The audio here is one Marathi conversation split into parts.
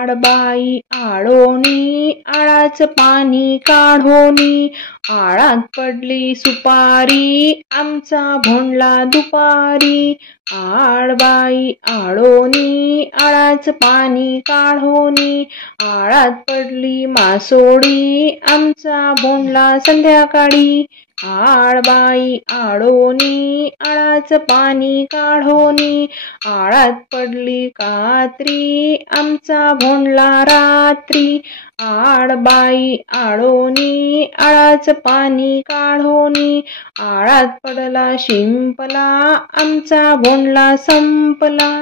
आडबाई आळोनी आळाच पाणी काढोनी, आळात पडली सुपारी आमचा भोंडला दुपारी। आडबाई आळोनी आळाच पाणी काढोनी, आळात पडली मासोळी आमचा भोंडला संध्याकाळी। आडबाई आळोनी आळाच पाणी काढोनी, आळात पडली कात्री आमचा भोंडला रात्री। आडबाई आळोनी आळाच पाणी काढोनी, आळात पडला शिंपला आमचा भोंडला संपला।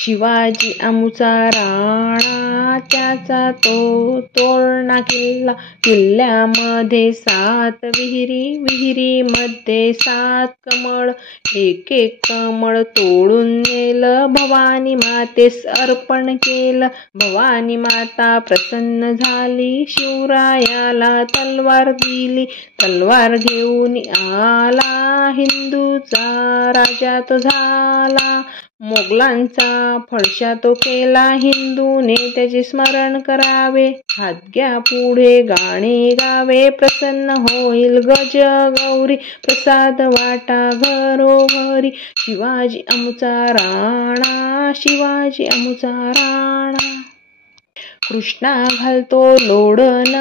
शिवाजी आमुचा राणा त्याचा तो तोरणा किल्ला, किल्ल्यामध्ये 7 विहिरी, विहिरीमध्ये 7 कमळ। एक एक कमळ तोडून नेलं, भवानी मातेस अर्पण केलं। भवानी माता प्रसन्न झाली, शिवरायाला तलवार दिली। तलवार घेऊन आला, हिंदूचा राजा तो झाला। मोगलांचा फडशा तो केला, हिंदूने त्याचे स्मरण करावे। हात घ्या पुढे गाणे गावे, प्रसन्न होईल गज गौरी। प्रसाद वाटा घरोघरी, शिवाजी आमुचा राणा, शिवाजी आमुचा राणा। कृष्णा घालतो लोडण,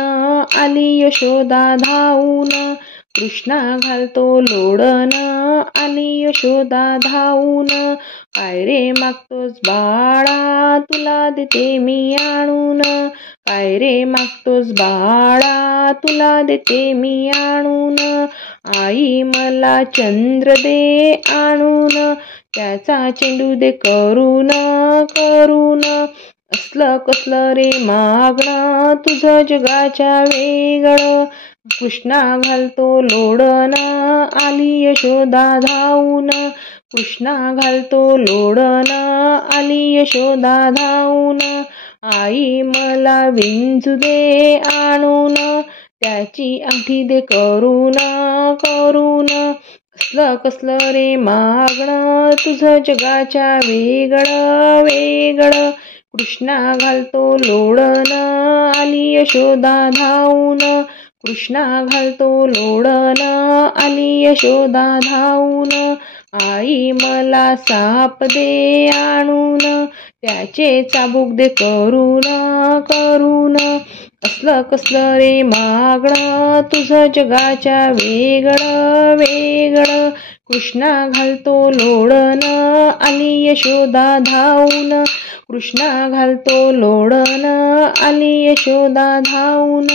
आली यशोदा धावून। कृष्णा घालतो लोडण, आली यशोदा धावून। काय रे मागतोस बाळा, तुला देते मी आणून। काय रे मागतोस बाळा, तुला देते मी आणून। आई मला चंद्र दे आणून, त्याचा चेंडू दे करून करून। असलं कसलं रे मागणं, तुझं जगाच्या वेगळं। कृष्णा घालतो लोडण, आली यशोदा धावून। कृष्णा घालतो लोडण, आली यशोदा धावून। आई मला विंचू दे आणून, त्याची अंगठी दे करून करून। असलं कसलं रे मागणं, तुझं जगाच्या वेगळं वेगळं। कृष्णा घालतो लोडण, आली यशोदा धावून। कृष्णा घालतो लोडण, आली यशोदा धावून। आई मला साप दे आणून, त्याचे चाबूक दे करून करून। असलं कसलं रे मागणं, तुझं जगाच्या वेगळं वेगळं। कृष्णा घालतो लोडण, आली यशोदा धावून। कृष्णा घालतो लोडण, आली यशोदा धावून।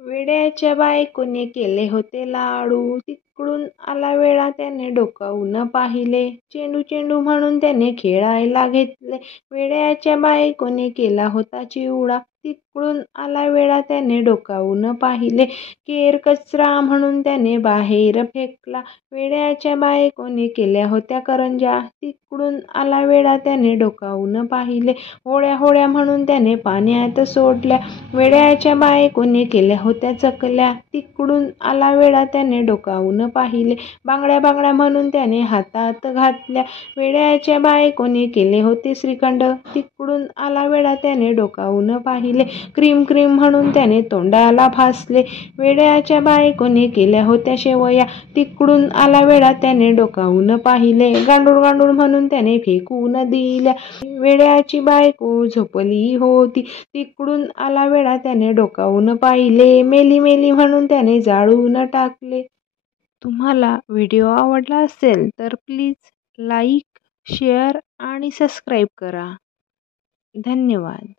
वेड्याच्या बायकोने केले होते लाडू, तिकडून आला वेळा त्याने डोकावून पाहिले। चेंडू चेंडू म्हणून त्याने खेळायला घेतले, वेड्याच्या बायकोने केला होता चिवडा। तिकडून आला वेळा त्याने डोकावून पाहिले, केर कचरा म्हणून त्याने बाहेर फेकला। वेड्याच्या बायकोने केल्या होत्या करंज्या, तिकडून आला वेळा त्याने डोकावून पाहिले। होळ्या होळ्या म्हणून त्याने पाण्यात सोडल्या, वेड्याच्या बायकोने केल्या होत्या चकल्या। तिकडून आला वेळा त्याने डोकावून पाहिले, बांगड्या बांगड्या म्हणून त्याने हातात घातल्या। वेड्याच्या बायकोने केले होते श्रीखंड, तिकडून आला वेळा त्याने डोकावून पाहिले। क्रीम क्रीम म्हणून त्याने तोंडाला फासले, वेड्याच्या बायकोने केल्या होत्या शेवया। तिकडून आला वेळा त्याने डोकावून पाहिले, गांडूळ गांडूळ म्हणून त्याने फेकून दिल्या। वेड्याची बायको झोपली होती, तिकडून आला वेळा त्याने डोकावून पाहिले, मेली मेली म्हणून त्याने जाळून टाकले। तुम्हाला व्हिडिओ आवडला असेल तर प्लीज लाईक, शेअर आणि सबस्क्राईब करा। धन्यवाद।